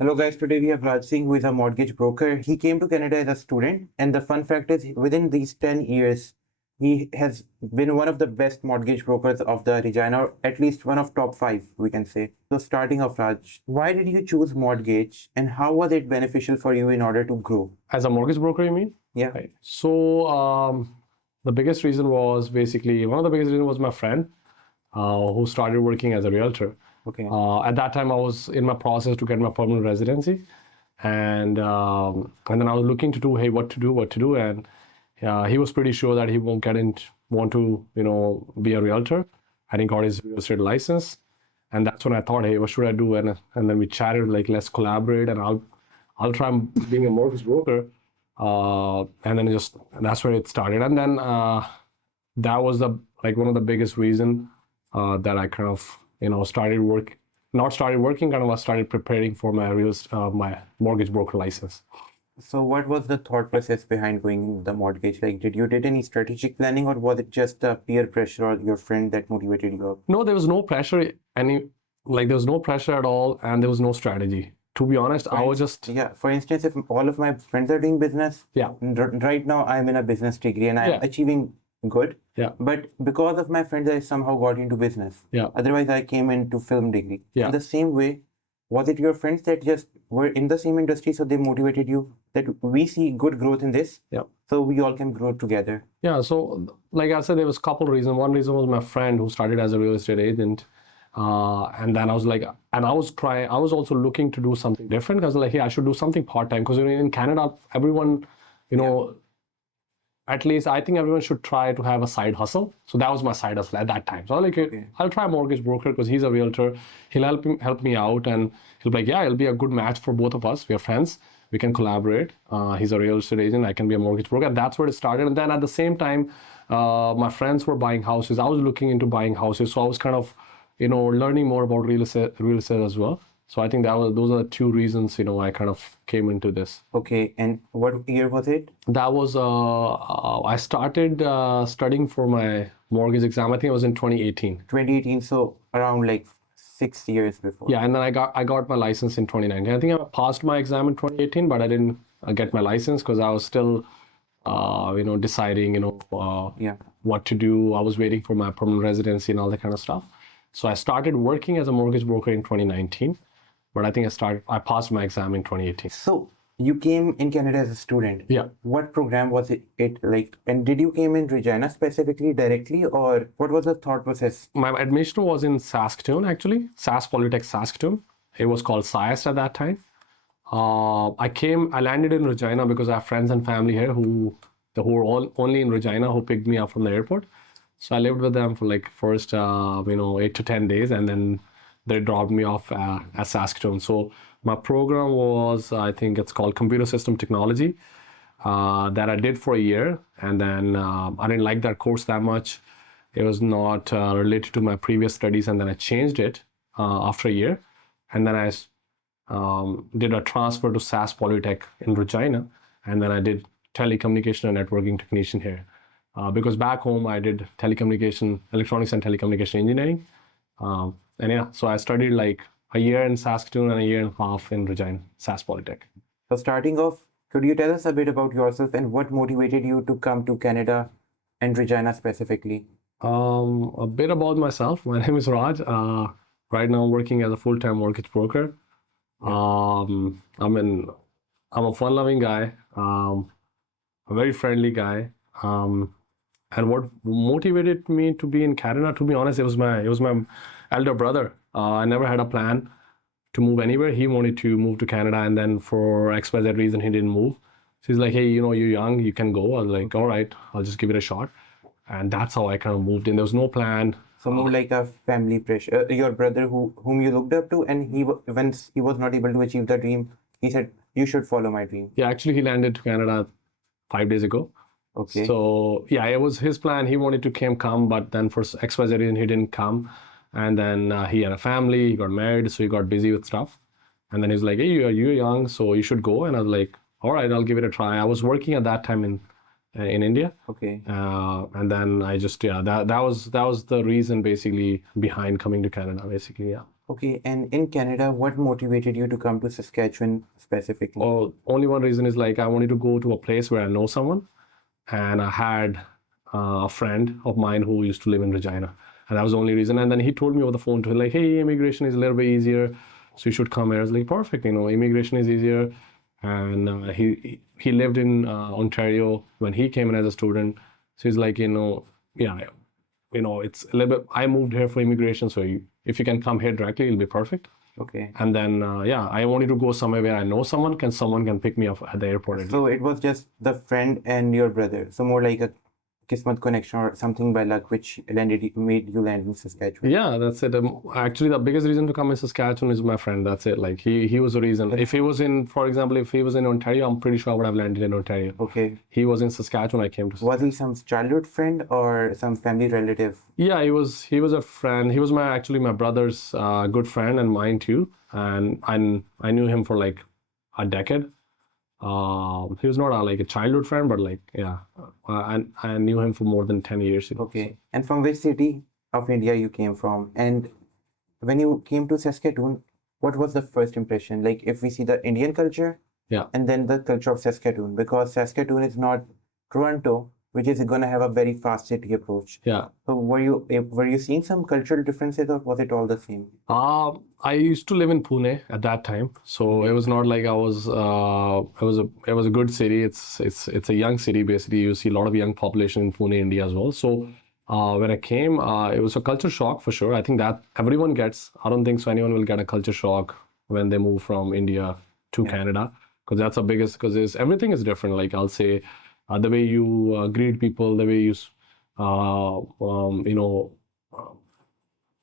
Hello guys, today we have Raj Singh, who is a mortgage broker. He came to Canada as a student, and the fun fact is within these 10 years, he has been one of the best mortgage brokers of the Regina, or at least one of top five, we can say. So starting off, Raj, why did you choose mortgage and how was it beneficial for you in order to grow? As a mortgage broker, you mean? Yeah. Right. So the biggest reason was basically, one of the biggest reasons was my friend who started working as a realtor. Okay. At that time, I was in my process to get my permanent residency, and then I was looking to do, hey, what to do, and he was pretty sure that he won't want to, be a realtor, and he got his real estate license, and that's when I thought, hey, what should I do? And then we chatted, like, let's collaborate, and I'll try being a mortgage broker, and then that's where it started, and then that was one of the biggest reason that I kind of started preparing for my mortgage broker license. So what was the thought process behind going the mortgage? Like, did you any strategic planning, or was it just peer pressure or your friend that motivated you up? No, there was no pressure. There was no pressure at all, and there was no strategy. To be honest, I was just... Yeah, for instance, if all of my friends are doing business, yeah, right now I'm in a business degree and I'm achieving good. Yeah. But because of my friends, I somehow got into business. Yeah. Otherwise, I came into film degree. Yeah. In the same way, was it your friends that just were in the same industry, so they motivated you that we see good growth in this? Yeah. So we all can grow together. Yeah. So like I said, there was a couple of reasons. One reason was my friend who started as a real estate agent. And then I was like, and I was also looking to do something different. I was like, hey, I should do something part-time, because in Canada, everyone, at least I think everyone should try to have a side hustle. So that was my side hustle at that time. So I was like, I'll try a mortgage broker because he's a realtor. He'll help me out, and he'll be like, yeah, it'll be a good match for both of us. We're friends. We can collaborate. He's a real estate agent. I can be a mortgage broker. And that's where it started. And then at the same time, my friends were buying houses. I was looking into buying houses. So I was kind of, learning more about real estate as well. So I think those are the two reasons, I kind of came into this. Okay, and what year was it? That was, I started studying for my mortgage exam. I think it was in 2018. 2018, so around like 6 years before. Yeah, and then I got my license in 2019. I think I passed my exam in 2018, but I didn't get my license because I was still, deciding, what to do. I was waiting for my permanent residency and all that kind of stuff. So I started working as a mortgage broker in 2019. But I think I passed my exam in 2018. So you came in Canada as a student. Yeah. What program was it like? And did you came in Regina specifically directly, or what was the thought process? My admission was in Saskatoon, actually. Polytech Saskatoon. It was called SciAS at that time. I landed in Regina because I have friends and family here who were all only in Regina, who picked me up from the airport. So I lived with them for like first 8 to 10 days, and then they dropped me off at Saskatoon. So my program was, I think it's called Computer System Technology, that I did for a year. And then I didn't like that course that much. It was not related to my previous studies. And then I changed it after a year. And then I did a transfer to Polytech in Regina. And then I did telecommunication and networking technician here. Because back home, I did electronics and telecommunication engineering. And yeah, so I studied like a year in Saskatoon and a year and a half in Regina, Polytech. So starting off, could you tell us a bit about yourself and what motivated you to come to Canada and Regina specifically? A bit about myself. My name is Raj. Right now I'm working as a full-time mortgage broker. I'm a fun-loving guy, a very friendly guy. And what motivated me to be in Canada, to be honest, it was my elder brother. I never had a plan to move anywhere. He wanted to move to Canada, and then for XYZ reason, he didn't move. So he's like, hey, you're young, you can go. I was like, all right, I'll just give it a shot. And that's how I kind of moved in. There was no plan. So more like a family pressure. Your brother whom you looked up to, and when he was not able to achieve the dream, he said, you should follow my dream. Yeah, actually, he landed to Canada 5 days ago. Okay. So yeah, it was his plan. He wanted to come, but then for XYZ reason, he didn't come. And then he had a family, he got married, so he got busy with stuff. And then he's like, hey, you're young, so you should go. And I was like, all right, I'll give it a try. I was working at that time in India. Okay. And then I just, that was the reason basically behind coming to Canada, basically, yeah. Okay, and in Canada, what motivated you to come to Saskatchewan specifically? Or only one reason is like I wanted to go to a place where I know someone, and I had a friend of mine who used to live in Regina, and that was the only reason. And then he told me over the phone to like, hey, immigration is a little bit easier, so you should come here. I was like, perfect, immigration is easier. And he lived in Ontario when he came in as a student, so he's like, yeah, it's a little bit. I moved here for immigration, so if you can come here directly, it'll be perfect. Okay. And then yeah, I wanted to go somewhere where I know someone can pick me up at the airport. So it was just the friend and your brother. So more like a kismat connection or something by luck, which made you land in Saskatchewan. Yeah, that's it. Actually, the biggest reason to come in Saskatchewan is my friend. That's it. Like he was the reason. If he was in, for example, if he was in Ontario, I'm pretty sure I would have landed in Ontario. Okay. He was in Saskatchewan. I came to. Was he some childhood friend or some family relative? Yeah, he was a friend. He was my brother's good friend and mine too. And I knew him for like a decade. He was not like a childhood friend, but like yeah, and I knew him for more than 10 years. Okay. And from which city of India you came from? And when you came to Saskatoon, what was the first impression? Like if we see the Indian culture, Yeah. and then the culture of Saskatoon, because Saskatoon is not Toronto, which is going to have a very fast city approach. Yeah. So were you seeing some cultural differences, or was it all the same? I used to live in Pune at that time, so it was not like I was. It was a good city. It's a young city basically. You see a lot of young population in Pune, India as well. So when I came, it was a culture shock for sure. I think that everyone gets. I don't think so anyone will get a culture shock when they move from India to Canada, because that's the biggest. Because everything is different. Like I'll say, the way you greet people, the way you,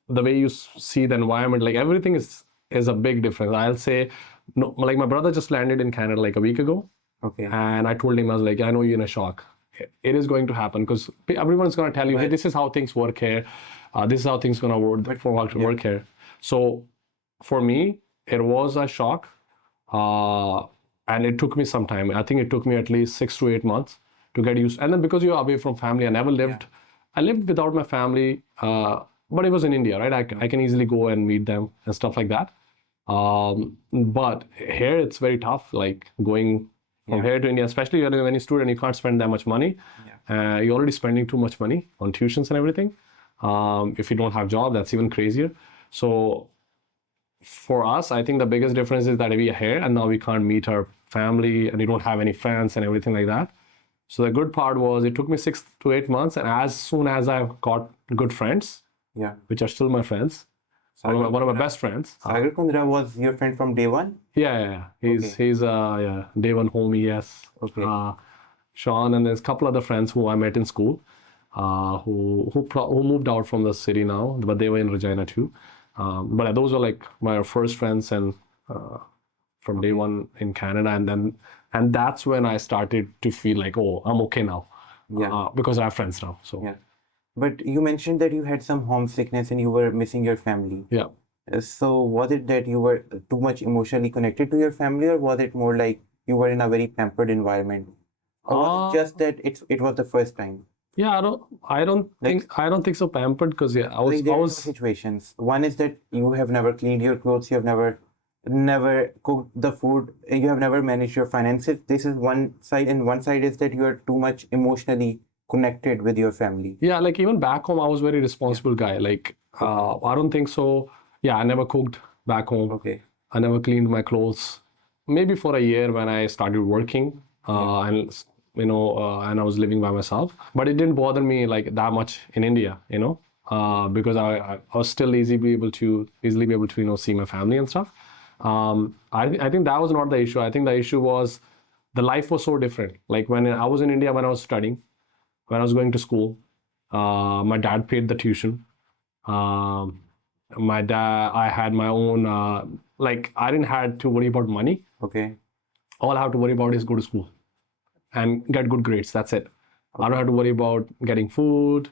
the way you see the environment, like everything is a big difference. I'll say, no, like my brother just landed in Canada like a week ago, Okay. and I told him, I was like, I know you're in a shock. It is going to happen because everyone's going to tell you, hey, this is how things work here. This is how things going to work here. So for me, it was a shock, and it took me some time. I think it took me at least 6 to 8 months to get used. And then because you're away from family, I never lived. I lived without my family, but it was in India, right? I can easily go and meet them and stuff like that. But here it's very tough, like going from here to India, especially when you're a student, you can't spend that much money. You're already spending too much money on tuitions and everything. If you don't have a job, that's even crazier. So for us, I think the biggest difference is that we are here and now we can't meet our family and you don't have any friends and everything like that. So the good part was it took me 6 to 8 months, and as soon as I've got good friends, which are still my friends, one of my best friends. Sagar Kundra was your friend from day one? Yeah. He's day one homie, yes. Okay. Sean, and there's a couple other friends who I met in school, who moved out from the city now, but they were in Regina too. But those were like my first friends, and from day one in Canada, and that's when I started to feel like, oh, I'm okay now, because I have friends now. So But you mentioned that you had some homesickness and you were missing your family. yeah. So was it that you were too much emotionally connected to your family, or was it more like you were in a very pampered environment? Or was it just that it was the first time? Yeah, I don't think so pampered, because I Like there are two was situations. One is that you have never cleaned your clothes, you have never cooked the food, you have never managed your finances. This is one side, and one side is that you are too much emotionally connected with your family. Yeah, like even back home, I was very responsible guy. Like I don't think so. Yeah, I never cooked back home. Okay. I never cleaned my clothes. Maybe for a year when I started working, and and I was living by myself. But it didn't bother me like that much in India, because I was still easily be able to see my family and stuff. I think that was not the issue. I think the issue was the life was so different. Like when I was in India, when I was studying, when I was going to school, my dad paid the tuition. I had my own, I didn't have to worry about money. Okay. All I have to worry about is go to school and get good grades. That's it. I don't have to worry about getting food.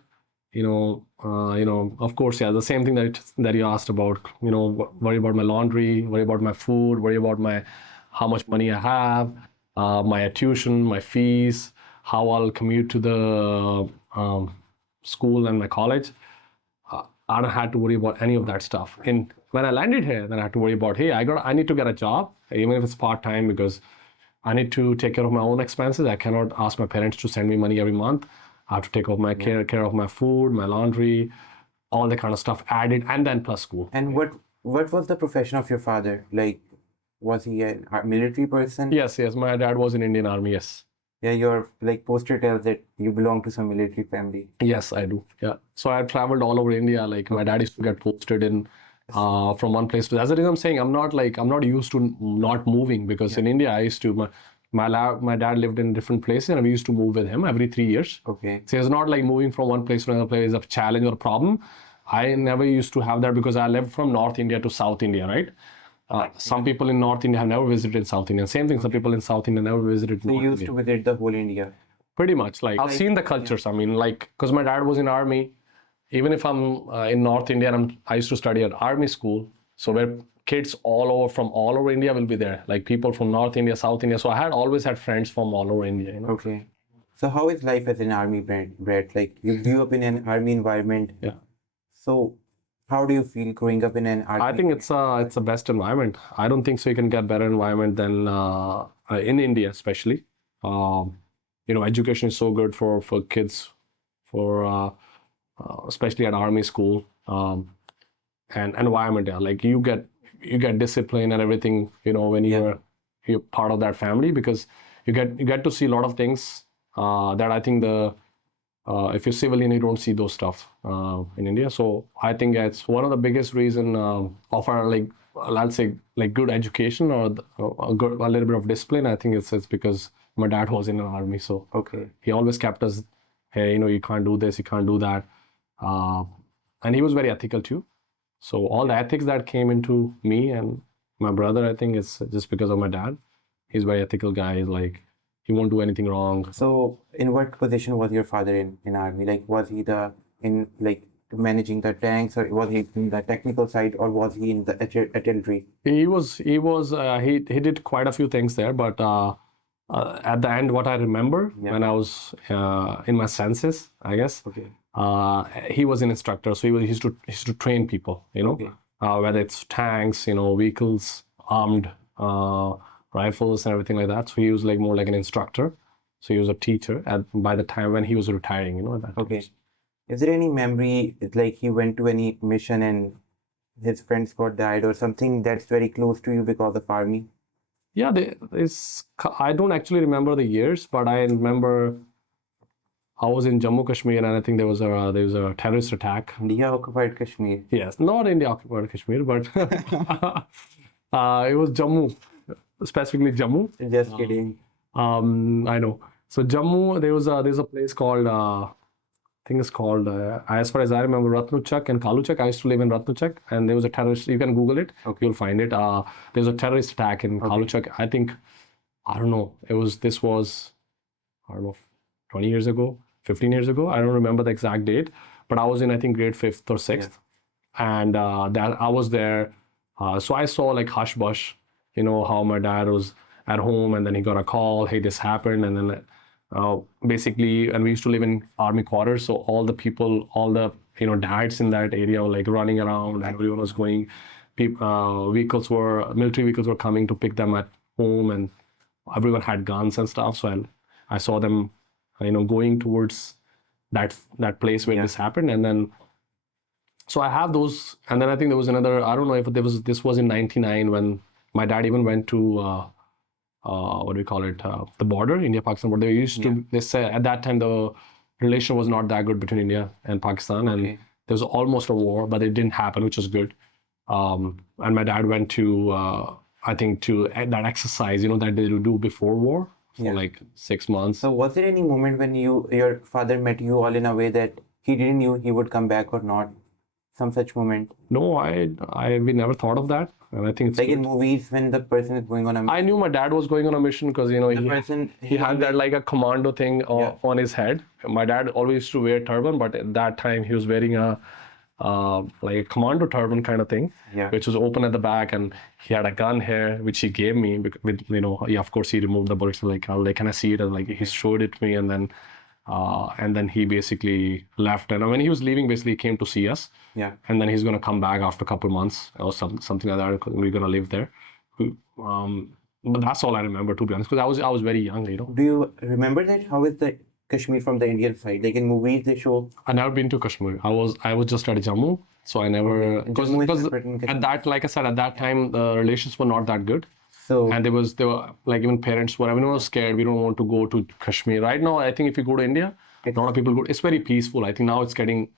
Of course, the same thing that you asked about. Worry about my laundry, worry about my food, worry about how much money I have, my tuition, my fees, how I'll commute to the school and my college. I don't have to worry about any of that stuff. And when I landed here, then I had to worry about, hey, I need to get a job, even if it's part-time, because I need to take care of my own expenses. I cannot ask my parents to send me money every month. I have to take my care of my food, my laundry, all the kind of stuff added, and then plus school. And what was the profession of your father? Like, was he a military person? Yes, my dad was in Indian Army, yes. Yeah, your like poster tells that you belong to some military family. Yes, I do. Yeah. So I've traveled all over India. Like my dad used to get posted in from one place to. That's the reason I'm saying I'm not used to not moving, because in India I used to my dad lived in different places and we used to move with him every 3 years. Okay. So it's not like moving from one place to another place is a challenge or a problem. I never used to have that because I lived from North India to South India, right? Some people in North India have never visited South India. Same thing, some people in South India never visited So North you used India. to visit the whole India. Pretty much, like I've seen the cultures. I mean, like, because my dad was in army. Even if I'm in North India and I used to study at army school, so where kids from all over India will be there, like people from North India, South India. So I had always had friends from all over India, you know. Okay. So how is life as an army brat? Like you grew up in an army environment. Yeah. So how do you feel growing up in an army? I think it's the best environment. I don't think so you can get better environment than in India, especially. Education is so good for kids, for especially at army school, and environment. Yeah, like you get discipline and everything. When you're part of that family, because you get to see a lot of things that I think if you're civilian, you don't see those stuff in India. So I think it's one of the biggest reason of our, like, let's say, like good education or a little bit of discipline. I think it's because my dad was in an army, so Okay. he always kept us, hey, you can't do this, you can't do that, and he was very ethical too. So all the ethics that came into me and my brother, I think it's just because of my dad. He's a very ethical guy. He's like, he won't do anything wrong. So in what position was your father in army? Like was he in like managing the tanks, or was he in the technical side, or was he in the artillery? He did quite a few things there, but at the end, what I remember when I was in my senses, I guess, Okay. he was an instructor, so he used to train people, Okay. Whether it's tanks, vehicles, armed rifles and everything like that. So he was like more like an instructor. So he was a teacher by the time when he was retiring, at that time. Okay. Is there any memory like he went to any mission and his friends got died, or something that's very close to you because of army? Yeah, I don't actually remember the years, but I remember I was in Jammu Kashmir, and I think there was a terrorist attack. India occupied Kashmir. Yes, not India occupied Kashmir, but it was Jammu, specifically Jammu. Just kidding. I know. So Jammu, there's a place called I think it's called, as far as I remember, Ratnuchak and Kaluchak. I used to live in Ratnuchak, and there was a terrorist. You can Google it. Okay. You'll find it. There's a terrorist attack in Kaluchak. I think, I don't know. This was, I don't know, 20 years ago, 15 years ago. I don't remember the exact date, but I was in, I think, grade 5th or 6th. And that I was there. So I saw like hush bush, how my dad was at home, and then he got a call, hey, this happened. And then basically, and we used to live in army quarters, so all the people, all the dads in that area were like running around, and everyone was going. Military vehicles were coming to pick them at home, and everyone had guns and stuff. So I saw them, going towards that place where this happened, and then so I have those. And then I think there was another. I don't know if this was in '99 when my dad even went to. What do we call it? The border, India-Pakistan border. They said at that time the relation was not that good between India and Pakistan, and there was almost a war, but it didn't happen, which was good. And my dad went to, I think, to that exercise, that they do before war for like 6 months. So was there any moment when your father met you all in a way that he didn't knew he would come back or not? Some such moment? No, we never thought of that. And I think it's like good. in movies when the person is going on a mission. I knew my dad was going on a mission because he had that like a commando thing on his head. My dad always used to wear turban, but at that time he was wearing a like a commando turban kind of thing, which was open at the back, and he had a gun here which he gave me with of course he removed the bullets, like, can I see it? And like he showed it to me, and then And then he basically left. And when he was leaving, basically he came to see us. Yeah. And then he's going to come back after a couple months or something like that. We're going to live there. But that's all I remember, to be honest, because I was very young, you know. Do you remember that? How is the Kashmir from the Indian side? Like in movies, they show. I never been to Kashmir. I was just at Jammu, so I never because at that, like I said, at that time the relations were not that good. So And there were like even parents were everyone was scared. We don't want to go to Kashmir. Right now, I think if you go to India, a lot of people go. It's very peaceful. I think now it's getting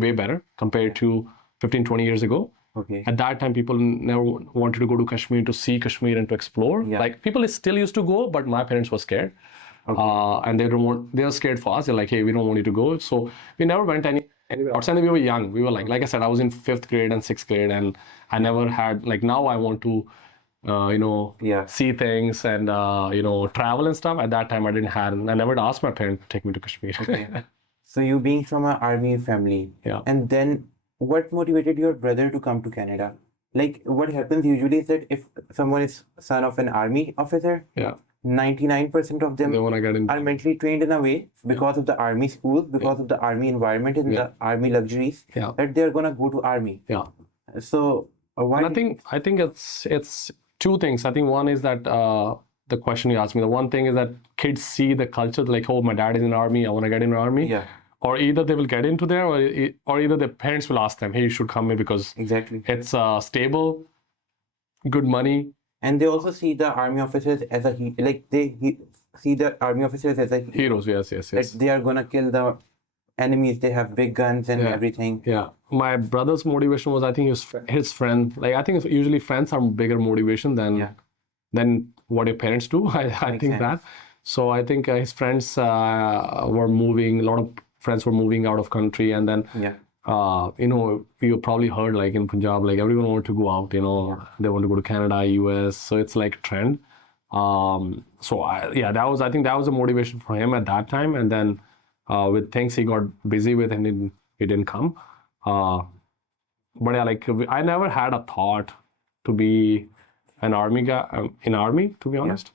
way better compared to 15, 20 years ago. okay. At that time, people never wanted to go to Kashmir to see Kashmir and to explore. Yeah. Like people still used to go, but my parents were scared. And they were scared for us. They're like, hey, we don't want you to go. So we never went anywhere outside. We were young. We were like I said, I was in 5th grade and 6th grade, and I never had like now I want to, see things and travel and stuff. At that time, I didn't have. I never asked my parents to take me to Kashmir. Okay. So you being from an army family, Yeah. and then what motivated your brother to come to Canada? Like what happens usually is that if someone is son of an army officer, Yeah. 99% of them They want to get in. are mentally trained in a way because of the army school, because of the army environment and the army luxuries, Yeah. that they're gonna go to army. Yeah. So why? And I think it's two things. I think one is that the question you asked me. The one thing is that kids see the culture like, oh, my dad is in the army. I want to get in the army. Yeah, Or either they will get into there, or either their parents will ask them, hey, you should come here because exactly. it's stable, good money. And they also see the army officers as a see the army officers as a Heroes, yes. that they are gonna kill the enemies. They have big guns and everything. Yeah. My brother's motivation was, I think, his friend. Like, I think usually friends are bigger motivation than what your parents do. I think sense. that. So I think his friends were moving. A lot of friends were moving out of country, and then you probably heard like in Punjab, like everyone wanted to go out. They want to go to Canada, US. So it's like a trend. I think that was a motivation for him at that time, and then with things he got busy with, and he didn't come. But yeah, like I never had a thought to be an army guy in army, to be honest.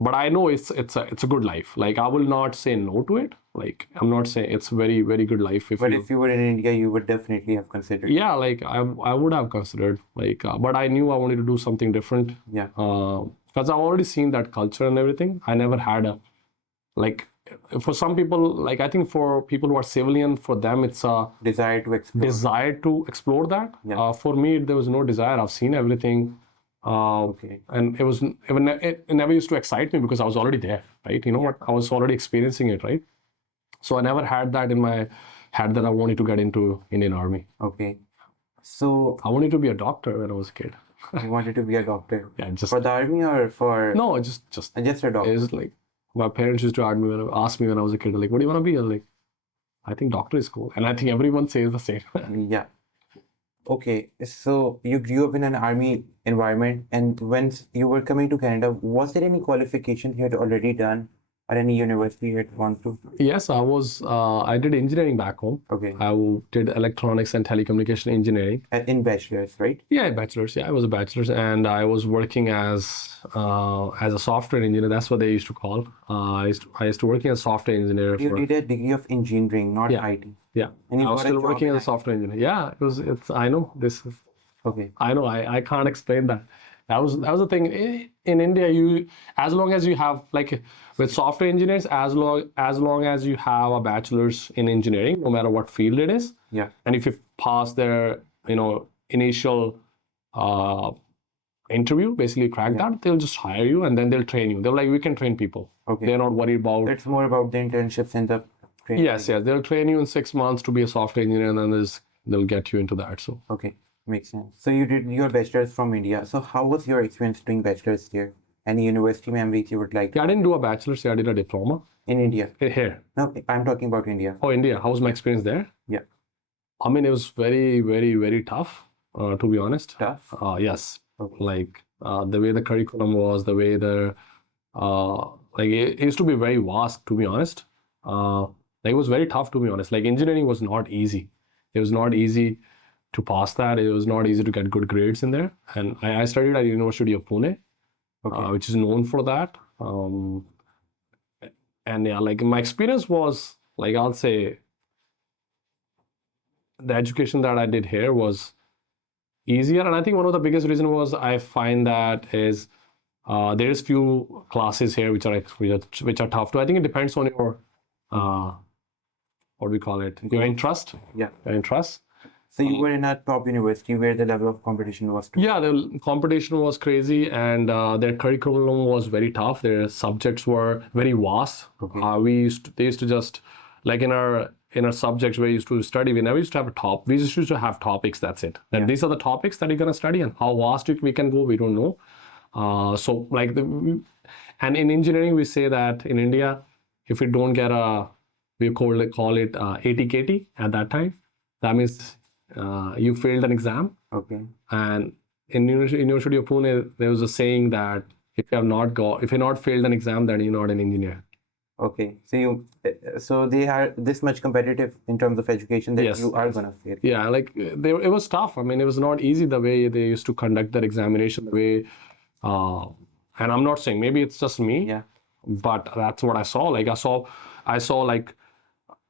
But I know it's a good life. Like I will not say no to it. Like I'm not saying it's very, very good life. But if you were in India, you would definitely have considered. Yeah, like I would have considered. Like, but I knew I wanted to do something different. Yeah. Because I've already seen that culture and everything. I never had for some people, like I think for people who are civilian, for them it's a desire to explore that. Yeah. For me, there was no desire. I've seen everything. Okay. And it never used to excite me because I was already there, right? You know what? I was already experiencing it, right? So I never had that in my head that I wanted to get into Indian Army. Okay. So I wanted to be a doctor when I was a kid. you wanted to be a doctor? Yeah, just for the army or for no, just a doctor. It's like my parents used to ask me when I was a kid, like, what do you want to be? I was like, I think doctor is cool, and I think everyone says the same. Yeah. Okay, so you grew up in an army environment, and when you were coming to Canada, was there any qualification you had already done or any university you had gone through? Yes, I did engineering back home. Okay. I did electronics and telecommunication engineering. In bachelor's, right? Yeah, bachelor's. Yeah, I was a bachelor's, and I was working as a software engineer. That's what they used to call. I used to working as a software engineer. You did a degree of engineering, not IT. Yeah. And I was still working as a software engineer. Yeah, it's. I know this is. Okay. I know. I can't explain that. That was the thing. In India, as long as you have, like with software engineers, as long as you have a bachelor's in engineering, no matter what field it is. Yeah. And if you pass their initial interview, basically crack that, they'll just hire you and then they'll train you. They're like, we can train people. Okay. They're not worried about. It's more about the internships and the training. Yes. They'll train you in 6 months to be a software engineer, and then they'll get you into that. So. Okay. Makes sense. So you did your bachelor's from India. So how was your experience doing bachelor's here? Any university memories you would like? Yeah, I didn't do a bachelor's. I did a diploma. In India? Here. No, I'm talking about India. Oh, India. How was my experience there? Yeah. I mean, it was very, very, very tough, to be honest. Tough? Yes. Okay. Like the way the curriculum was, the way it used to be very vast, to be honest. It was very tough, to be honest. Like engineering was not easy. It was not easy to pass that. It was not easy to get good grades in there. And I studied at University of Pune, which is known for that. And yeah, like my experience was like, I'll say the education that I did here was easier. And I think one of the biggest reason was I find that is there's few classes here which are tough too. I think it depends on your what do we call it? Your interest. Yeah. Your interest. So you were in a top university where the level of competition was too. Yeah, the competition was crazy, and their curriculum was very tough. Their subjects were very vast. Okay. They used to just like in our subjects we used to study. We never used to have a top. We just used to have topics. That's it. And these are the topics that you're gonna study, and how vast we can go, we don't know. So like and in engineering we say that in India, if you don't get we call it 80 KT at that time, that means you failed an exam. Okay. And in University of Pune, there was a saying that if you're not failed an exam, then you're not an engineer. Okay. So they are this much competitive in terms of education that Yes. you are gonna fail. Yeah, like it was tough. I mean, it was not easy the way they used to conduct their examination, the way, and I'm not saying maybe it's just me, Yeah. but that's what I saw. Like I saw like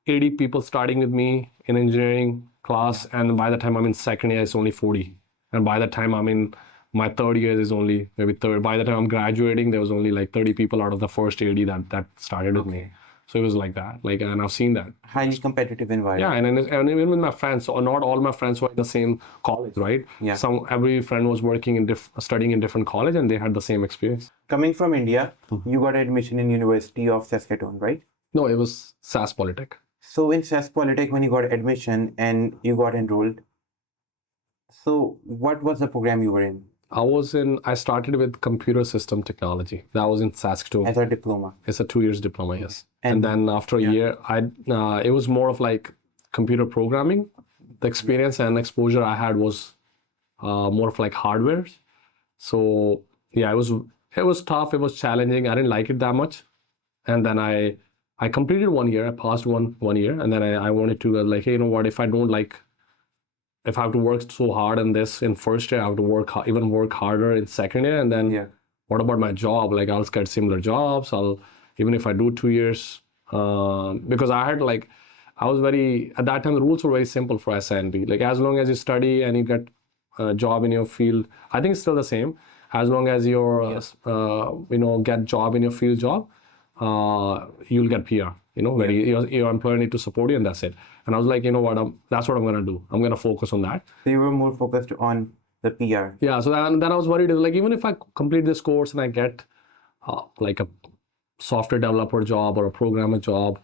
80 people starting with me in engineering class, and by the time I'm in second year, it's only 40. And by the time I'm in my third year, is only maybe third. By the time I'm graduating, there was only like 30 people out of the first 80 that started with me. So it was like that. Like, and I've seen that. Highly competitive environment. Yeah, and even with my friends, so not all my friends were in the same college, right? Yeah. Every friend was working studying in different college, and they had the same experience. Coming from India, you got admission in University of Saskatchewan, right? No, it was SAS Polytech. So in SAS Polytech, when you got admission and you got enrolled, so what was the program you were in I started with computer system technology. That was in Saskatoon. as a diploma? It's a 2 years diploma, yes. And- And then after a year, it was more of like computer programming. The experience and exposure I had was more of like hardware. So yeah, it was tough. It was challenging. I didn't like it that much. And then I completed 1 year. I passed one year, and then I wanted to like, hey, you know what? If I have to work so hard in first year, I have to even work harder in second year, and then Yeah. what about my job? Like I'll get similar jobs. Even if I do 2 years, because I was at that time the rules were very simple for SINB. Like as long as you study and you get a job in your field, I think it's still the same. As long as you're get job in your field job, you'll get PR. Your employer need to support you, and that's it. And I was like, you know what, that's what I'm gonna do. I'm gonna focus on that. So you were more focused on the PR. Yeah. So then I was worried, like even if I complete this course and I get like a software developer job or a programmer job,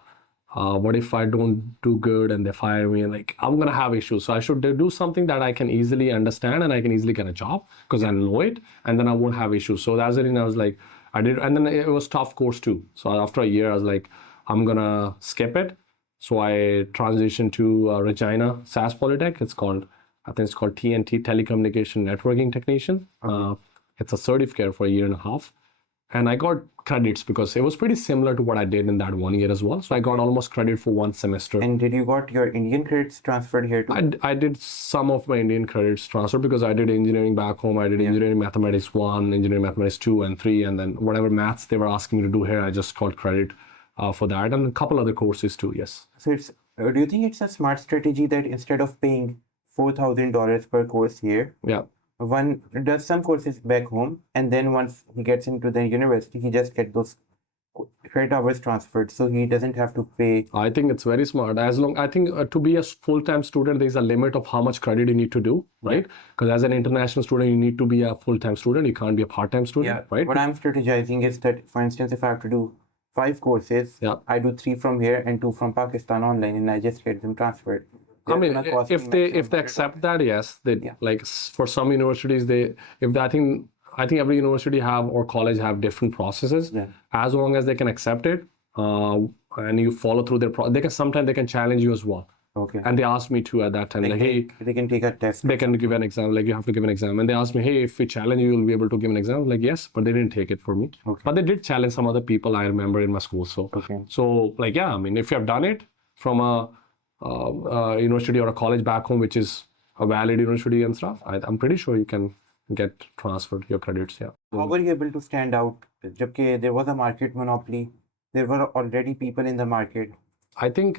what if I don't do good and they fire me? Like I'm gonna have issues. So I should do something that I can easily understand and I can easily get a job because I know it, and then I won't have issues. So that's the reason I was like, I did, and then it was tough course too. So after a year, I was like, I'm gonna skip it. So I transitioned to Regina SAS Polytech. I think it's called TNT, Telecommunication Networking Technician. It's a certificate for a year and a half. And I got credits because it was pretty similar to what I did in that 1 year as well. So I got almost credit for one semester. And did you got your Indian credits transferred here too? I did some of my Indian credits transfer because I did engineering back home. I did engineering mathematics 1, engineering mathematics 2 and 3, and then whatever maths they were asking me to do here, I just got credit for that, and a couple other courses too, yes. So do you think it's a smart strategy that instead of paying $4,000 per course here, Yeah. one does some courses back home, and then once he gets into the university, he just gets those credit hours transferred, so he doesn't have to pay. I think it's very smart. I think to be a full-time student, there's a limit of how much credit you need to do, right? Because as an international student, you need to be a full-time student. You can't be a part-time student, right? What I'm strategizing is that, for instance, if I have to do 5 courses, I do 3 from here and 2 from Pakistan online, and I just get them transferred. I mean, if they accept that, yes, like for some universities, I think every university or college have different processes. As long as they can accept it, and you follow through their sometimes they can challenge you as well. Okay. And they asked me too at that time, hey, they can take a test. They can give an exam, like you have to give an exam. And they asked me, hey, if we challenge you, you'll be able to give an exam. I'm like, yes, but they didn't take it for me. Okay. But they did challenge some other people I remember in my school. So like, yeah, I mean, if you have done it from a university or a college back home, which is a valid university and stuff, I'm pretty sure you can get transferred your credits. Yeah. How were you able to stand out? Jabki there was a market monopoly there were already people in the market? I think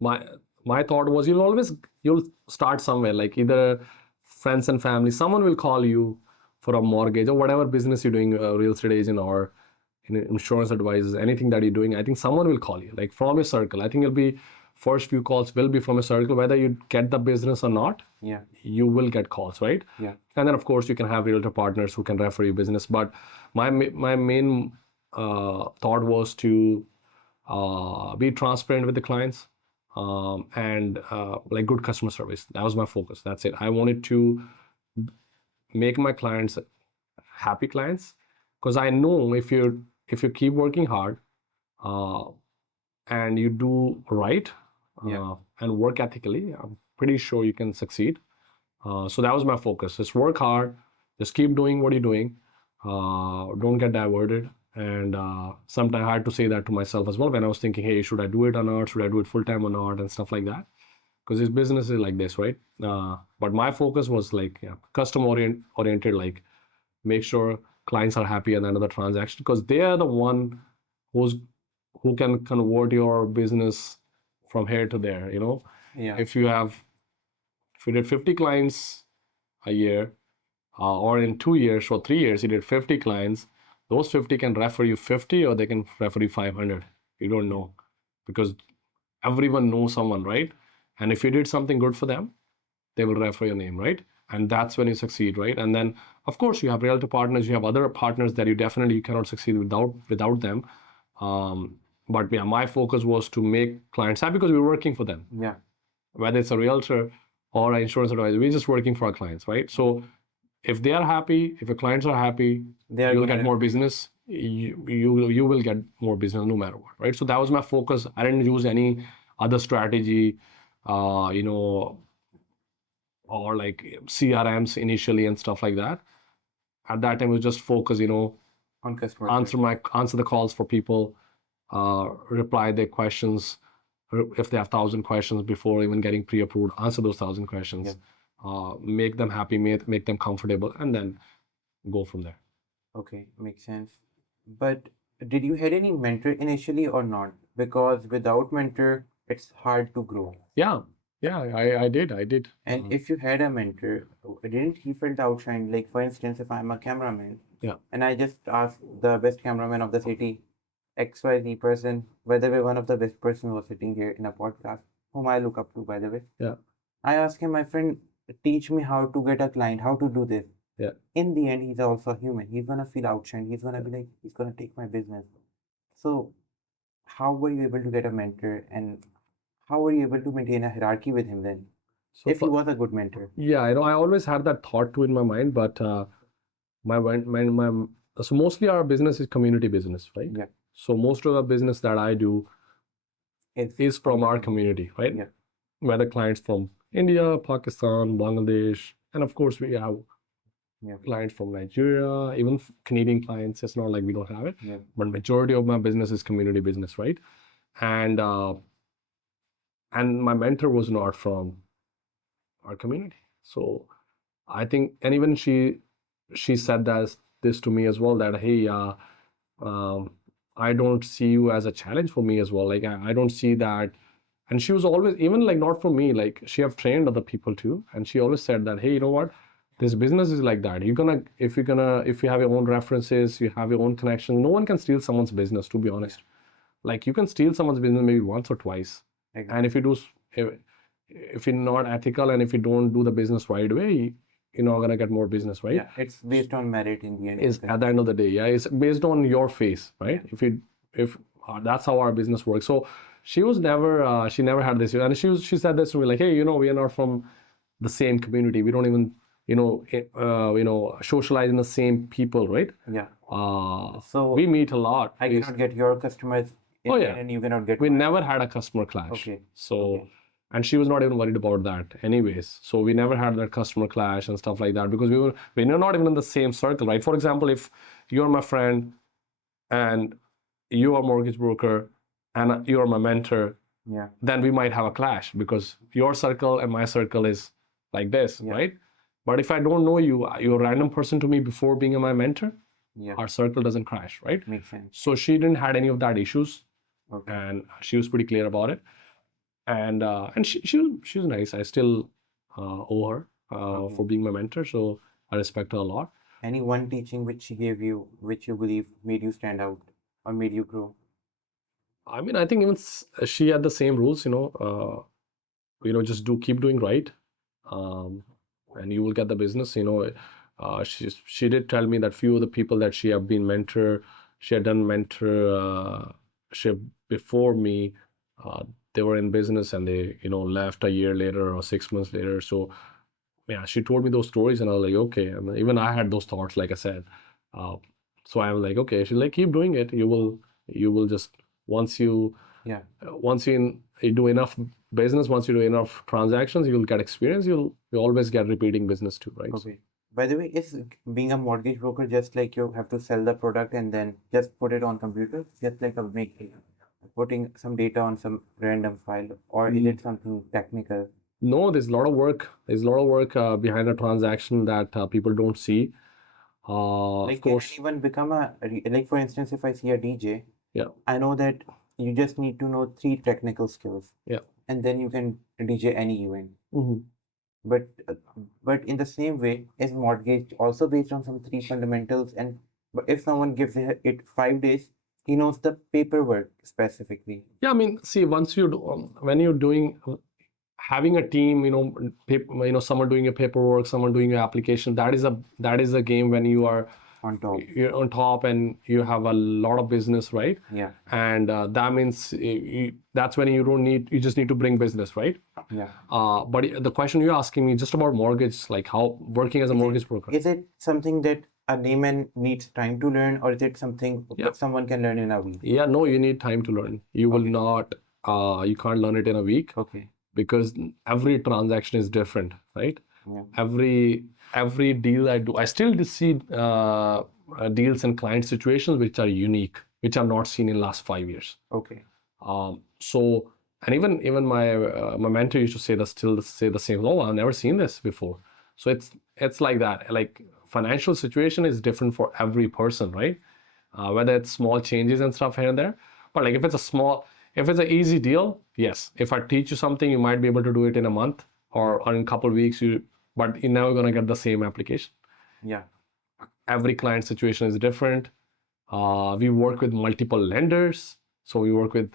my thought was you'll start somewhere, like either friends and family, someone will call you for a mortgage or whatever business you're doing, real estate agent or insurance advisors, anything that you're doing. I think someone will call you, like from your circle. I think it'll be first few calls will be from a circle, whether you get the business or not. Yeah. You will get calls, right? Yeah. And then of course you can have realtor partners who can refer you business. But my main thought was to be transparent with the clients, and like good customer service. That was my focus. That's it. I wanted to make my clients happy clients, because I know if you keep working hard, and you do right, and work ethically, I'm pretty sure you can succeed. So that was my focus. Just work hard, just keep doing what you're doing, don't get diverted. And sometimes I had to say that to myself as well when I was thinking, hey, should I do it or not? Should I do it full time or not? And stuff like that. Because this business is like this, right? But my focus was like, customer oriented, like make sure clients are happy at the end of the transaction, because they are the one who can convert your business from here to there, you know? Yeah. If you did 50 clients a year, or in 2 years or 3 years, you did 50 clients, those 50 can refer you 50 or they can refer you 500. You don't know, because everyone knows someone, right? And if you did something good for them, they will refer your name, right? And that's when you succeed, right? And then, of course, you have realtor partners, you have other partners that you cannot succeed without them. But yeah, my focus was to make clients happy because we're working for them. Yeah. Whether it's a realtor or an insurance advisor, we're just working for our clients, right? So if they are happy, if your clients are happy, you'll get more business. You will get more business no matter what, right? So that was my focus. I didn't use any other strategy, or like CRMs initially and stuff like that. At that time, it was just focus, On customer. answer the calls for people, reply their questions. If they have 1,000 questions before even getting pre-approved, answer those 1,000 questions. Make them happy, make them comfortable, and then go from there. Okay, makes sense. But did you had any mentor initially or not? Because without mentor, it's hard to grow. Yeah, I did. And if you had a mentor, didn't he felt outshine? Like for instance, if I'm a cameraman, and I just ask the best cameraman of the city, XYZ person, by the way, one of the best person was sitting here in a podcast, whom I look up to, by the way. Yeah. I asked him, my friend, teach me how to get a client, how to do this. Yeah. In the end, he's also human. He's gonna feel outshined. He's gonna be like, he's gonna take my business. So, how were you able to get a mentor, and how were you able to maintain a hierarchy with him then? So If he was a good mentor. yeah, I always had that thought too in my mind, but so mostly our business is community business, right? Yeah. So most of the business that I do is from our community, right? Yeah. Whether clients from India, Pakistan, Bangladesh, and of course we have clients from Nigeria, even Canadian clients. It's not like we don't have it, but majority of my business is community business, right? And my mentor was not from our community. So I think, and even she said this to me as well, that hey, I don't see you as a challenge for me as well. Like I don't see that. And she was always, even like not for me, like she have trained other people too. And she always said that, hey, you know what? This business is like that. If you have your own references, you have your own connections, no one can steal someone's business, to be honest. Like you can steal someone's business maybe once or twice. Exactly. And if you're not ethical and if you don't do the business right way, you're not gonna get more business, right? Yeah, it's based on merit in the end. Is at the end of the day, it's based on your face, right? If that's how our business works. So she was never, she never had this, and she said this to me like, hey, we are not from the same community. We don't even, socialize in the same people, right? Yeah. So we meet a lot. I cannot get your customers. And you cannot get. We never had a customer clash. Okay. So. And she was not even worried about that anyways. So we never had that customer clash and stuff like that, because we're not even in the same circle, right? For example, if you're my friend and you are a mortgage broker and you're my mentor, then we might have a clash because your circle and my circle is like this, right? But if I don't know you, you're a random person to me before being my mentor, Yeah. our circle doesn't crash, right? Makes sense. So she didn't had any of that issues, Okay. and she was pretty clear about it. And she was nice. I still owe her Okay. for being my mentor, so I respect her a lot. Any one teaching which she gave you, which you believe made you stand out or made you grow? I mean, I think even she had the same rules, just keep doing right, and you will get the business. She did tell me that few of the people that she had done mentorship before me, they were in business and they left a year later or 6 months later. So yeah, she told me those stories and I was like, okay. And even I had those thoughts, like I said. So I'm like, okay. She's like, keep doing it. You will just once you Yeah. you do enough business, once you do enough transactions, you'll get experience. You always get repeating business too, right? Okay. By the way, is being a mortgage broker just like you have to sell the product and then just put it on computer, just like putting some data on some random file, or is it something technical? No, there's a lot of work. There's a lot of work behind a transaction that people don't see. Like, Of course, can anyone become like, for instance, if I see a DJ, yeah, I know that you just need to know 3 technical skills, yeah. and then you can DJ any event. hmm But but in the same way, is mortgage also based on some 3 fundamentals? And but if someone gives it 5 days, he knows the paperwork specifically. Yeah, I mean, see, once you do, when you're doing having a team, someone doing your paperwork, someone doing your application, that is a game when On top. you're on top and you have a lot of business, right? Yeah. And that means that's when you just need to bring business, right? Yeah. But the question you're asking me just about mortgage, like how working as a mortgage broker. Is it something that a layman needs time to learn, or is it something that someone can learn in a week? Yeah, no, you need time to learn. You will not, you can't learn it in a week. Okay. Because every transaction is different, right? Yeah. Every deal I do, I still see deals and client situations which are unique, which I've not seen in last 5 years. Okay. So, and even my mentor used to say the same. Oh, I've never seen this before. So it's like that. Like financial situation is different for every person, right? Whether it's small changes and stuff here and there. But like if it's an easy deal, yes. If I teach you something, you might be able to do it in a month or in a couple of weeks. But you're never gonna get the same application. Yeah. Every client situation is different. We work with multiple lenders, so we work with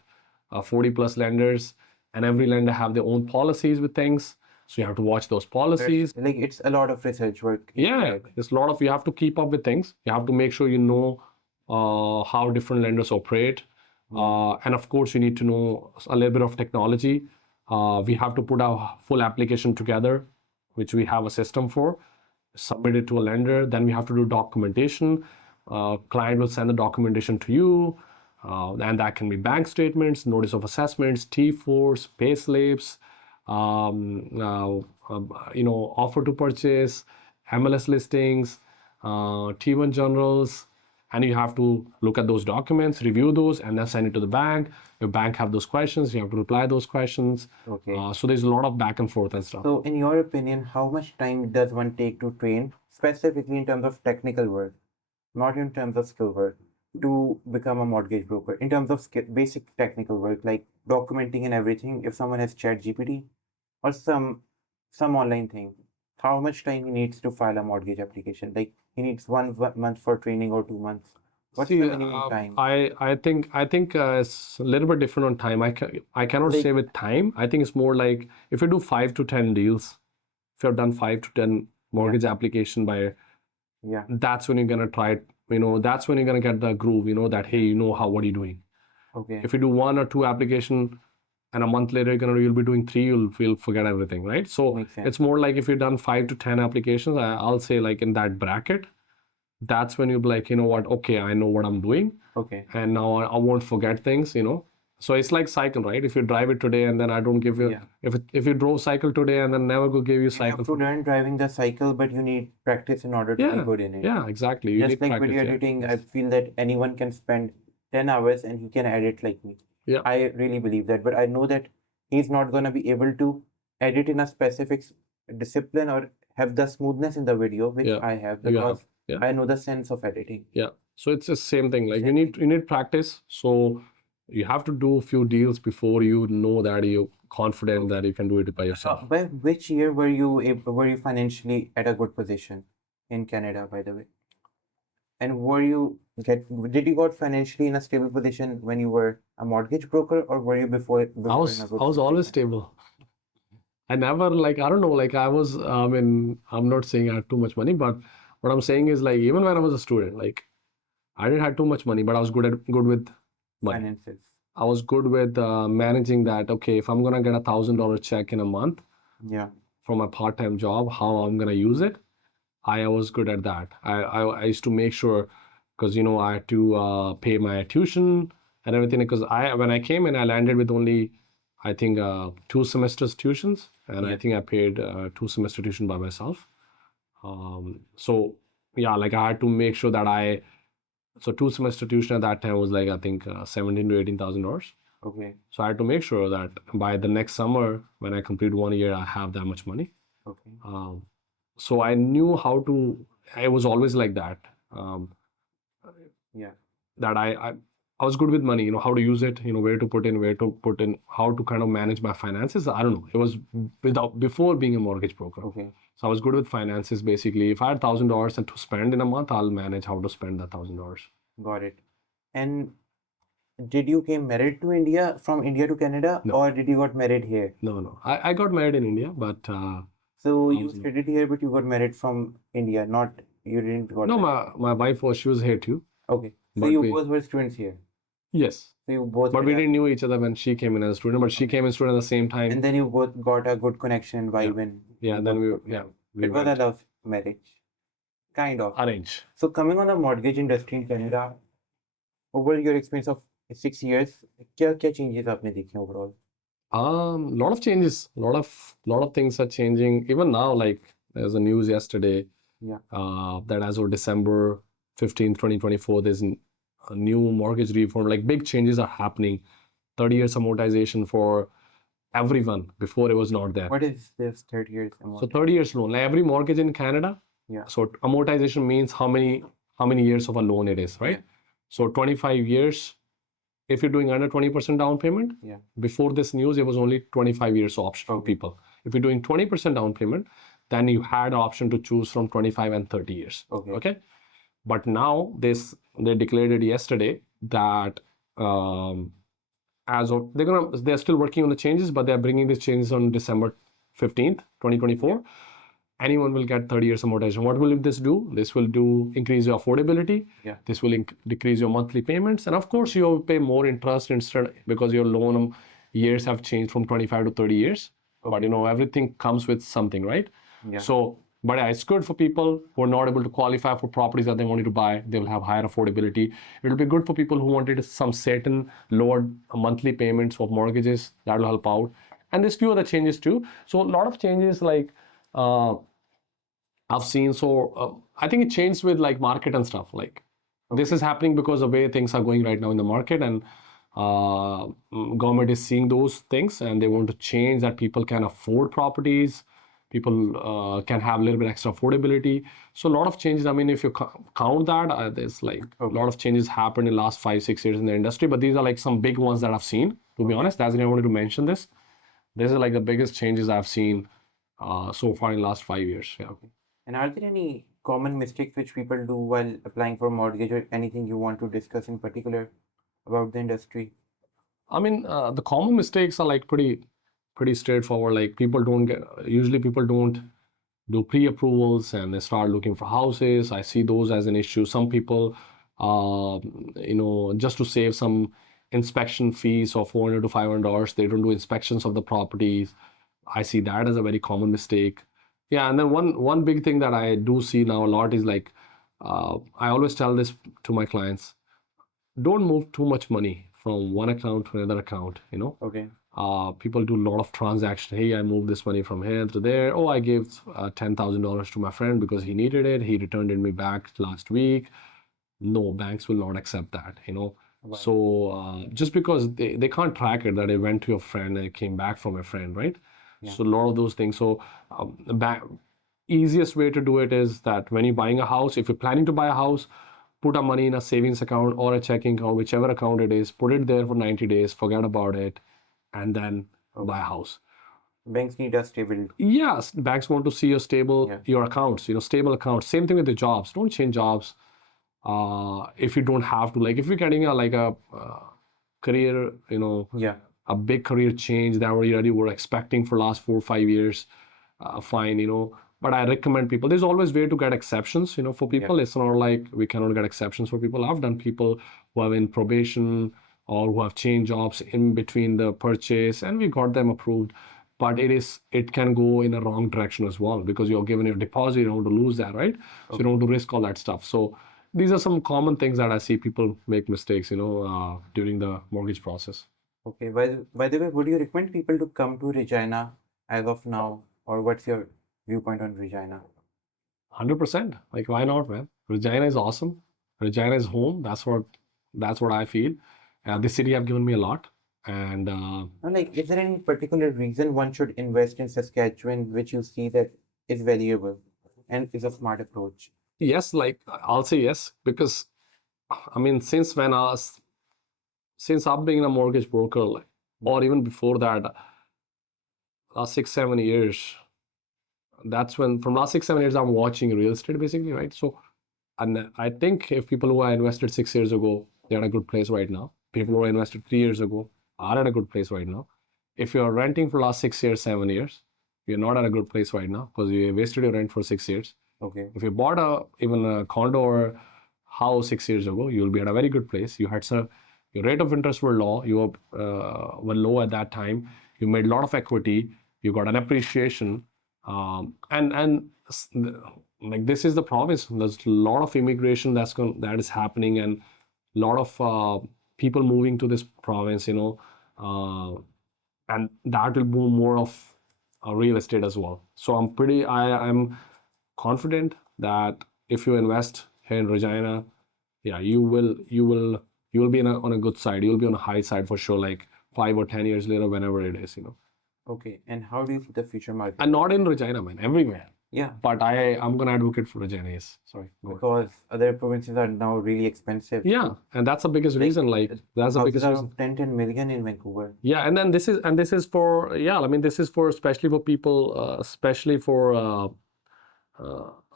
40 plus lenders, and every lender have their own policies with things. So you have to watch those policies. Like, it's a lot of research work. Yeah, there's a lot of, you have to keep up with things. You have to make sure you know how different lenders operate. And of course, you need to know a little bit of technology. We have to put our full application together, which we have a system for, submit it to a lender. Then we have to do documentation. Client will send the documentation to you. And that can be bank statements, notice of assessments, T4s, pay slips, offer to purchase, MLS listings, T1 journals, and you have to look at those documents, review those, and then send it to the bank. Your bank have those questions, you have to reply those questions. Okay. So there's a lot of back and forth and stuff. So, in your opinion, how much time does one take to train, specifically in terms of technical work, not in terms of skill work, to become a mortgage broker? In terms of basic technical work, like documenting and everything, if someone has ChatGPT or some online thing, how much time he needs to file a mortgage application? Like, he needs 1 month for training or 2 months. What's the minimum time? I think it's a little bit different on time. I cannot say with time. I think it's more like if you do 5 to 10 deals, if you've done 5 to 10 mortgage application by, Yeah. that's when you're gonna try it. That's when you're gonna get the groove. That hey, what are you doing? Okay. If you do 1 or 2 application, and a month later you'll be doing 3, you'll forget everything, right? So Makes sense. it's more like if you've done 5 to 10 applications, I'll say like in that bracket, that's when you'll be like, what, okay, I know what I'm doing, Okay. and now I won't forget things. So it's like cycle, right? If you drive it today and then I don't give you, if you drove cycle today and then never go give you You cycle. have to learn driving the cycle, but you need practice in order to be good in it. Yeah, exactly. You Just need like practice, video yeah. editing, I feel that anyone can spend 10 hours and he can edit like me. Yeah. I really believe that, but I know that he's not going to be able to edit in a specific discipline or have the smoothness in the video which Yeah, I have, you because Yeah. I know the sense of editing. Yeah. So it's the same thing. Like you need practice. So you have to do a few deals before you know that you're confident that you can do it by yourself. By which year were you financially at a good position in Canada, by the way? And did you got financially in a stable position when you were a mortgage broker, or were you before in a good I was always position? stable. I never like I don't know like I was I mean I'm not saying I had too much money, but what I'm saying is like even when I was a student, like I didn't have too much money, but I was good with money. Finances. I was good with managing that. Okay, if I'm gonna get $1,000 check in a month Yeah. from a part-time job, how I'm gonna use it, I was good at that. I used to make sure because I had to pay my tuition and everything because when I came in I landed with only I think 2 semesters tuitions and I Yeah. think I paid 2 semester tuition by myself. So yeah, like I had to make sure that so 2 semester tuition at that time was like I think $17,000 to $18,000. Okay. So I had to make sure that by the next summer when I complete 1 year I have that much money. Okay. So I knew how to. I was always like that. Yeah. That I was good with money. How to use it. Where to put in, how to kind of manage my finances. I don't know. It was before being a mortgage broker. Okay. So I was good with finances. Basically, if I had $1,000 and to spend in a month, I'll manage how to spend that $1,000. Got it. And did you came married to India from India to Canada, No. or did you got married here? No. I got married in India, but So you studied here, but you got married from India, not you didn't got no, married. my wife she was here too. Okay. So But you we- both were students here. Yes, So you both but were we there. didn't knew each other when she came in as a student. But she came in student at the same time. And then you both got a good connection and vibe and Yeah, you then both we got married. we It was a went love marriage. Kind of. arrange. So coming on the mortgage industry in Canada, over your experience of 6 years, क्या changes आपने देखे overall? Lot of changes, lot of things are changing. Even now, like there's a news yesterday Yeah. that as of December 15th, 2024, there's a new mortgage reform. Like big changes are happening. 30 years amortization for everyone. Before it was not there. What is this 30 years So amount? 30 years loan. Like every mortgage in Canada. Yeah. So amortization means how many years of a loan it is, right? Yeah. So 25 years. If you're doing under 20% down payment, Yeah. before this news, it was only 25 years option for Okay. people. If you're doing 20% down payment, then you had an option to choose from 25 and 30 years. Okay. But now they declared it yesterday that as of they're still working on the changes, but they're bringing these changes on December 15th, 2024. Anyone will get 30 years amortization. What will this do? This will increase your affordability. Yeah. This will decrease your monthly payments. And of course, you'll pay more interest instead because your loan years have changed from 25 to 30 years. But everything comes with something, right? Yeah. So, but yeah, it's good for people who are not able to qualify for properties that they wanted to buy. They will have higher affordability. It will be good for people who wanted some certain lower monthly payments for mortgages. That will help out. And there's few other changes too. So a lot of changes like I've seen. So I think it changed with like market and stuff. Like this is happening because of the way things are going right now in the market, and government is seeing those things and they want to change that people can afford properties. People can have a little bit extra affordability. So a lot of changes. I mean, if you count that, there's like a lot of changes happened in the last 5-6 years in the industry. But these are like some big ones that I've seen. To be honest, that's why I wanted to mention this. This is like the biggest changes I've seen so far in the last 5 years. Yeah. And are there any common mistakes which people do while applying for mortgage, or anything you want to discuss in particular about the industry? I mean, the common mistakes are like pretty straightforward. Like usually people don't do pre-approvals and they start looking for houses. I see those as an issue. Some people, just to save some inspection fees of $400 to $500, they don't do inspections of the properties. I see that as a very common mistake. Yeah, and then one big thing that I do see now a lot is like, I always tell this to my clients, don't move too much money from one account to another account, Okay. People do a lot of transactions. Hey, I moved this money from here to there. Oh, I gave $10,000 to my friend because he needed it. He returned it me back last week. No, banks will not accept that, Wow. So just because they can't track it that it went to your friend and it came back from a friend, right? Yeah. So a lot of those things. So easiest way to do it is that when you're buying a house, if you're planning to buy a house, put our money in a savings account or a checking account, whichever account it is, put it there for 90 days, forget about it, and then buy a house. Banks need a stable. Yes, banks want to see your stable, Yeah. your accounts, stable accounts. Same thing with the jobs. Don't change jobs if you don't have to. Like if you're getting a career, Yeah. a big career change that we already were expecting for last 4 or 5 years, fine. But I recommend people. There's always way to get exceptions. For people, it's not like we cannot get exceptions for people. I've done people who have in probation or who have changed jobs in between the purchase, and we got them approved. But it can go in a wrong direction as well because you're given your deposit. You don't want to lose that, right? So you don't want to risk all that stuff. So these are some common things that I see people make mistakes, during the mortgage process. Okay. By the way, would you recommend people to come to Regina as of now, or what's your viewpoint on Regina? 100%. Like, why not, man? Regina is awesome. Regina is home. That's what I feel. This city have given me a lot. And Now, like, is there any particular reason one should invest in Saskatchewan, which you see that is valuable and is a smart approach? yes, like I'll say yes, because I mean, since I've been a mortgage broker, or even before that, last 6 7 years, that's when from last 6 7 years I'm watching real estate basically, right? So, and I think if people who I invested 6 years ago, they're in a good place right now. People who I invested 3 years ago are in a good place right now. If you're renting for last 6 years, 7 years, you're not at a good place right now because you wasted your rent for 6 years. Okay. If you bought even a condo or house 6 years ago, you'll be at a very good place. You had your rate of interest were low. You were low at that time. You made a lot of equity. You got an appreciation, and like this is the province. There's a lot of immigration that is happening, and a lot of people moving to this province. And that will boom more of real estate as well. So I'm confident that if you invest here in Regina, yeah, you will be on a good side. You'll be on a high side for sure, like 5 or 10 years later, whenever it is. Okay. And how do you see the future market? And not in Regina, man, everywhere. Yeah, But I'm gonna advocate for Regina. Yes, sorry. Go ahead. because other provinces are now really expensive. Yeah, and that's the biggest reason. Like that's the Houses biggest are reason. of 10 million in Vancouver. Yeah, and then this is for yeah. I mean, this is for especially for people, especially for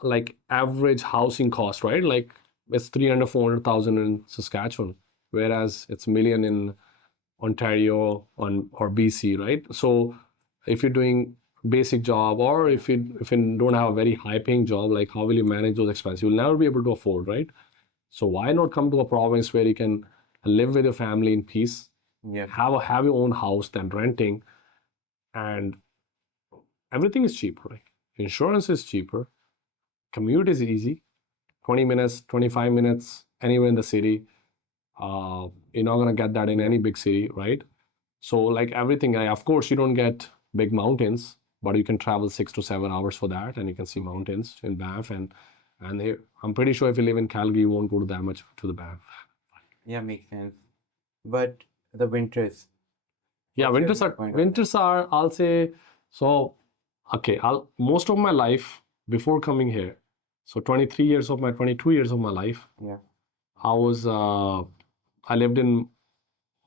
like average housing cost, right? Like it's 300 400,000 in Saskatchewan, whereas it's million in Ontario or BC, right? So if you're doing basic job or if you don't have a very high paying job, like how will you manage those expenses? You'll never be able to afford, right? So why not come to a province where you can live with your family in peace, Yeah. have your own house than renting, and everything is cheaper. Like insurance is cheaper, commute is easy, 20 minutes, 25 minutes, anywhere in the city. You're not gonna get that in any big city, right? So like everything, of course, you don't get big mountains, but you can travel 6 to 7 hours for that, and you can see mountains in Banff. And here, I'm pretty sure if you live in Calgary, you won't go to that much to the Banff. Yeah, makes sense. But the winters. Yeah, What's your winters are point on that? winters are, I'll say, so okay, most of my life before coming here, so 23 years of my 22 years of my life, Yeah. I lived in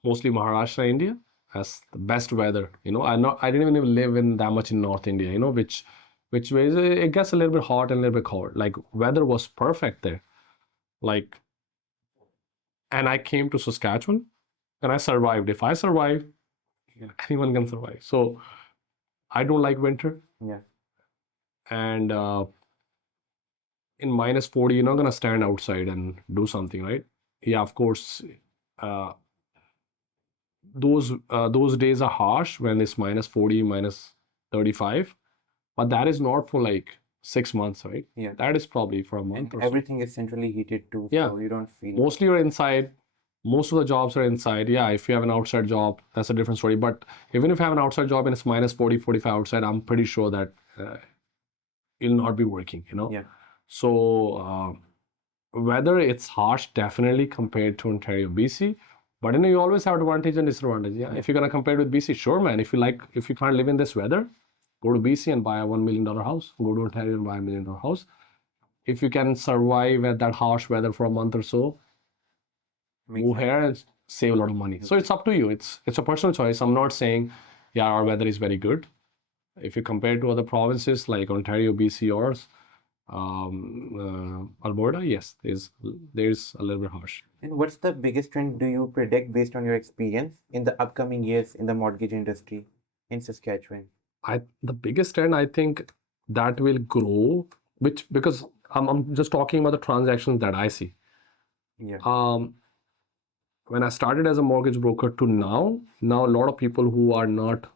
mostly Maharashtra, India, as the best weather. I didn't even live in that much in North India, which ways it gets a little bit hot and a little bit cold. Like weather was perfect there. Like, and I came to Saskatchewan and I survived. If I survive, anyone can survive. So I don't like winter, Yeah. and in minus 40, you're not gonna stand outside and do something, right? Yeah, of course. Uh, those days are harsh when it's minus 40, minus 35, but that is not for like 6 months, right? Yeah. That is probably for a And month or so. everything is centrally heated too, Yeah. so you don't feel. Mostly you're inside. Most of the jobs are inside. Yeah, if you have an outside job, that's a different story. But even if you have an outside job and it's minus 40, 45 outside, I'm pretty sure that you'll not be working. Yeah. So whether it's harsh, definitely compared to Ontario, BC. But you always have advantage and disadvantage. Yeah. If you're gonna compare it with BC, sure, man. If you can't live in this weather, Go to BC and buy a $1 million house. Go to Ontario and buy a $1 million house. If you can survive at that harsh weather for a month or so, move here and save a lot of money. So it's up to you. It's a personal choice. I'm not saying, yeah, our weather is very good. If you compare to other provinces like Ontario, BC, or Alberta, yes, there's a little bit harsh. And what's the biggest trend do you predict based on your experience in the upcoming years in the mortgage industry in Saskatchewan? The biggest trend, I think, that will grow, because I'm just talking about the transactions that I see. Yeah. When I started as a mortgage broker to now a lot of people who are not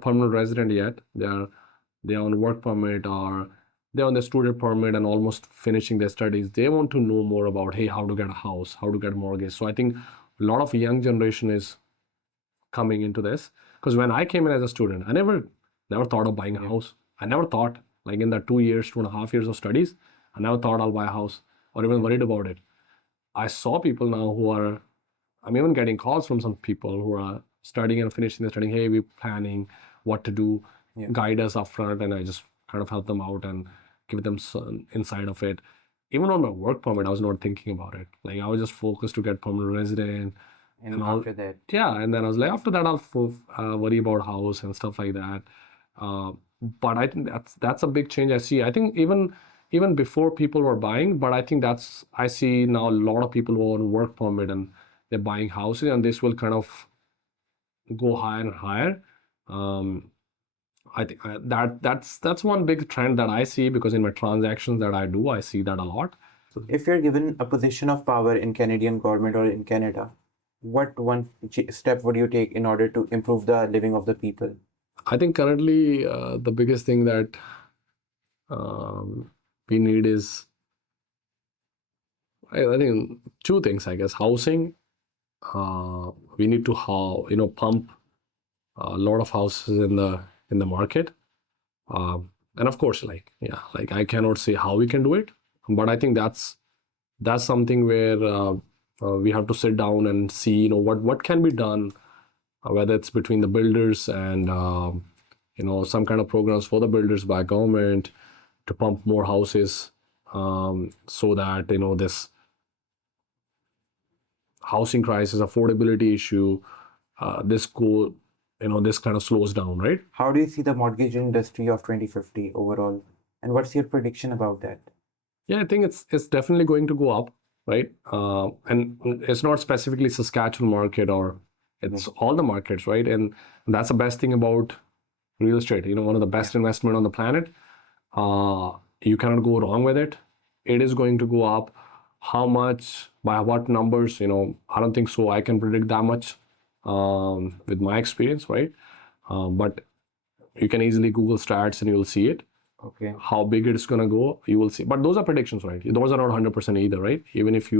permanent resident yet, they're on work permit or they're on the student permit and almost finishing their studies. They want to know more about, hey, how to get a house, how to get a mortgage. So I think a lot of young generation is coming into this, because when I came in as a student, I never thought of buying a house. I never thought, like in the 2.5 years of studies, I never thought I'll buy a house or even worried about it. I saw people now who are, I'm even getting calls from some people who are studying and finishing their studying. Hey, we're planning what to do, guide us upfront, and I just kind of help them out and give them some insight of it. Even on my work permit, I was not thinking about it. Like I was just focused to get permanent resident. And after that, and then I was like, after that, I'll worry about house and stuff like that. But I think that's a big change I see. I think even before people were buying, but I think I see now a lot of people who are on work permit and they're buying houses, and this will kind of go higher and higher. I think that's one big trend that I see, because in my transactions that I do, I see that a lot. if you're given a position of power in Canadian government or in Canada, what one step would you take in order to improve the living of the people? I think currently the biggest thing that we need is, I think, two things, I guess. Housing. We need to pump a lot of houses in the market, and of course, like I cannot say how we can do it, but I think that's something where we have to sit down and see what can be done, whether it's between the builders and some kind of programs for the builders by government to pump more houses, so that this housing crisis, affordability issue, this kind of slows down, right? How do you see the mortgage industry of 2050 overall, and what's your prediction about that? Yeah, I think it's definitely going to go up, right? And it's not specifically Saskatchewan market, or it's all the markets, right? And that's the best thing about real estate. One of the best investment on the planet. You cannot go wrong with it. It is going to go up. How much, by what numbers, I don't think so I can predict that much with my experience, right? But you can easily Google stats and you'll see it. Okay. How big it's gonna go, you will see. But those are predictions, right? Those are not 100% either, right? Even if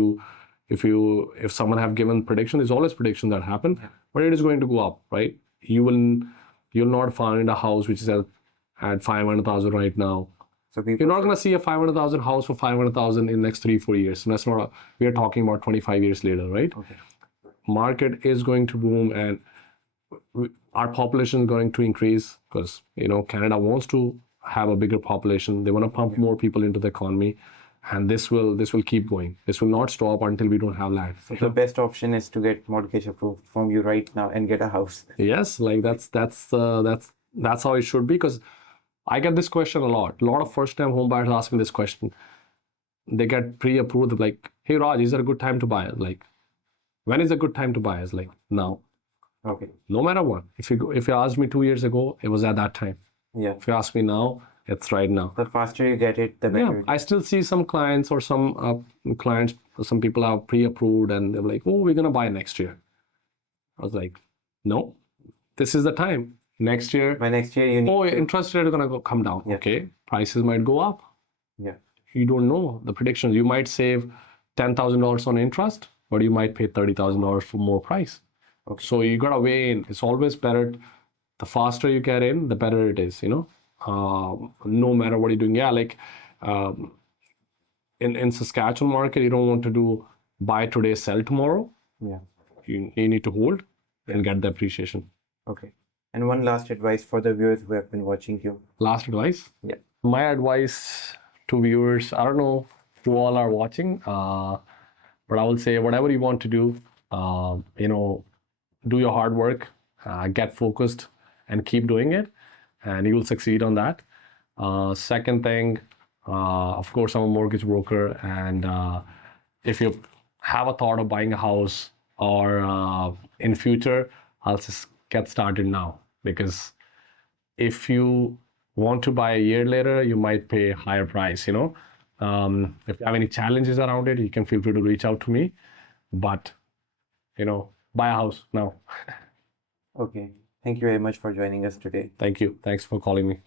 someone have given prediction, there's always prediction that happen, but it is going to go up, right? You'll not find a house which is at 500,000 right now. So you're not going to see a 500,000 house for 500,000 in the next 3-4 years. And that's not, we are talking about 25 years later, right? Okay. Market is going to boom, and our population is going to increase, because, Canada wants to have a bigger population. They want to pump more people into the economy, and this will keep going. This will not stop until we don't have land. So the best option is to get mortgage approved from you right now and get a house. Yes, like that's how it should be, because I get this question a lot. A lot of first-time home buyers ask me this question. They get pre-approved, like, hey Raj, is there a good time to buy? Like, when is a good time to buy? It's like, now. Okay. No matter what. If you asked me 2 years ago, it was at that time. Yeah. If you ask me now, it's right now. The faster you get it, the better. Yeah, I still see some clients or some clients, some people are pre-approved and they're like, oh, we're gonna buy next year. I was like, no, this is the time. Next year. By next year, you need interest rate is gonna come down. Yeah. Okay, prices might go up. Yeah. You don't know the predictions. You might save $10,000 on interest, but you might pay $30,000 for more price. Okay. So you gotta weigh in. It's always better. The faster you get in, the better it is. No matter what you're doing. Yeah, like in Saskatchewan market, you don't want to do buy today, sell tomorrow. Yeah. You need to hold and get the appreciation. Okay. And one last advice for the viewers who have been watching you. Last advice? Yeah. My advice to viewers, I don't know who all are watching, but I will say whatever you want to do, do your hard work, get focused, and keep doing it, and you will succeed on that. Second thing, of course, I'm a mortgage broker, and if you have a thought of buying a house or in future, I'll just get started now, because if you want to buy a year later, you might pay a higher price. If you have any challenges around it, you can feel free to reach out to me. But buy a house now. Okay. Thank you very much for joining us today. Thank you. Thanks for calling me.